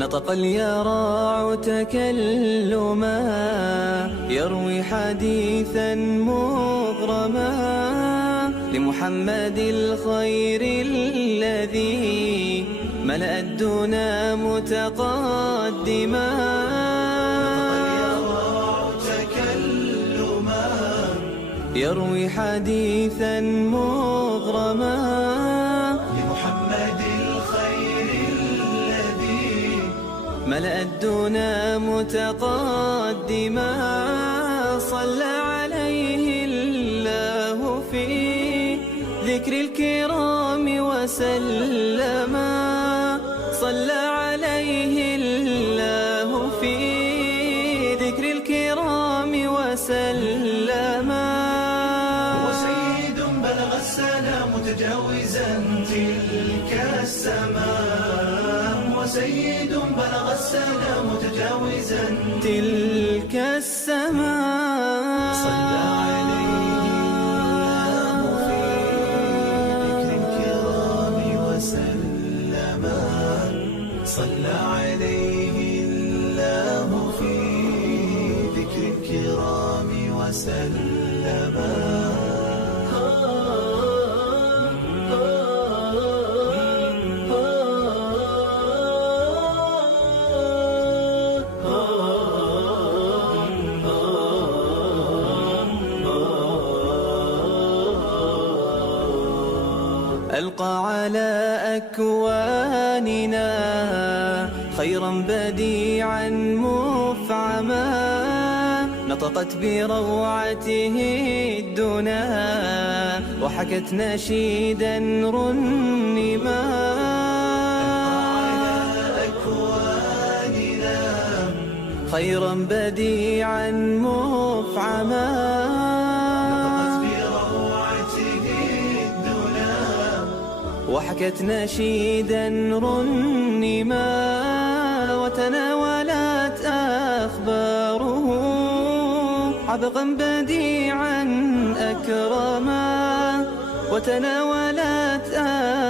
نطق اليراع تكلما يروي حديثا مغرما لمحمد الخير الذي ملأ الدنا متقدما. يروي حديثا مغرما لمحمد الخير الذي ملأ الدنا متقدما. صلى عليه الله في ذكر الكرام وسلما. صلى عليه الله في ذكر الكرام وسلما. متجاوزا تلك السماء وسيد بلغ السنا متجاوزا تلك السماء. صلى عليه الله في ذكر الكرام وسلما. صلى عليه الله في ذكر الكرام وسلما. ألقى على أكواننا خيرا بديعا مفعما. نطقت بروعته الدنا وحكت نشيدا رنما. خيرا بديعا مفعما. وحكت نشيدا رنما. وتناولت أخباره عبقا بديعا أكرما. وتناولت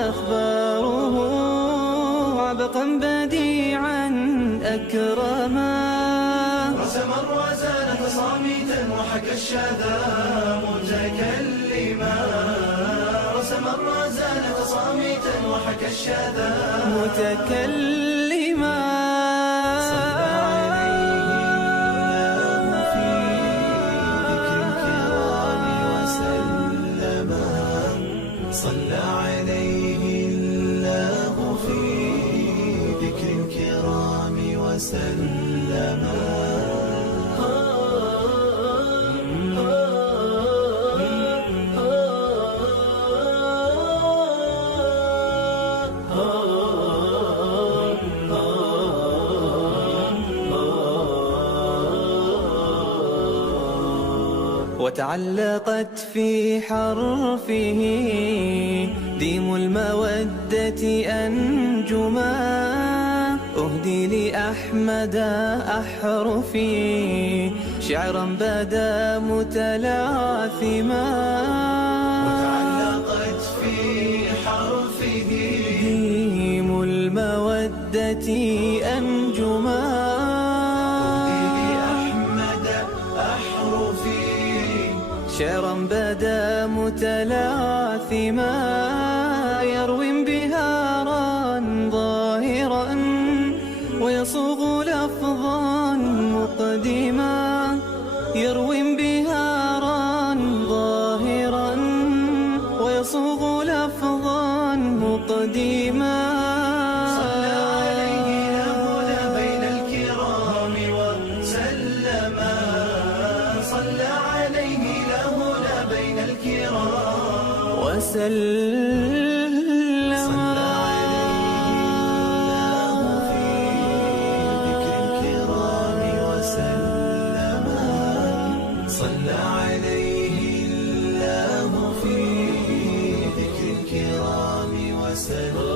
أخباره عبقا بديعا أكرما. رسم الرزانة صامتا وحكى الشذا متكلما. رسم الرزانة صامتا وحكى الشذا متكلما. صلى عليه الله في ذكر الكرام وسلما. صلى عليه الله في ذكر الكرام وسلما. وتعلقت في حرفه ديم المودة أنجما. أهدي لأحمد أحرفي شعرا بدا متلاثما. وتعلقت في حرفه ديم المودة أنجما. شعرا بدا متلاثما. يروي انبهارا ظاهرا ويصوغ لفظا مقدما. يروي انبهارا ظاهرا ويصوغ لفظا مقدما. صلى عليه لهنا بين الكرام وسلما. صلى عليه لهنا بين الكرام وسلم. صلى عليه الله في ذكر الكرام وسلما. صلى عليه الله في ذكر الكرام وسلما.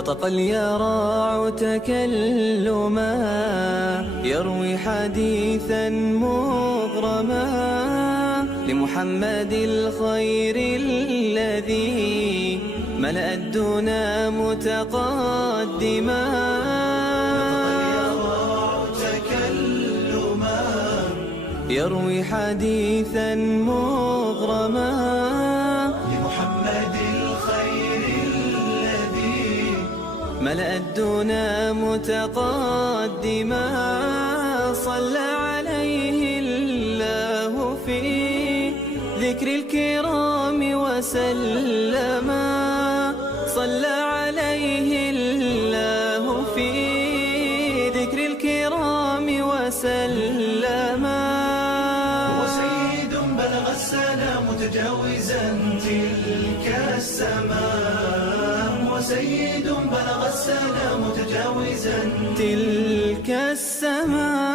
نطق اليراع تكلما يروي حديثا مغرما لمحمد الخير الذي ملأ الدنا متقدما. يروي حديثا مغرما لمحمد الخير الذي ملأ الدنا متقدما. صلى عليه الله في ذكر الكرام وسلما. صلى عليه الله في ذكر الكرام وسلما. متجاوزا تلك السماء. وسيد بلغ السلام متجاوزا تلك السماء.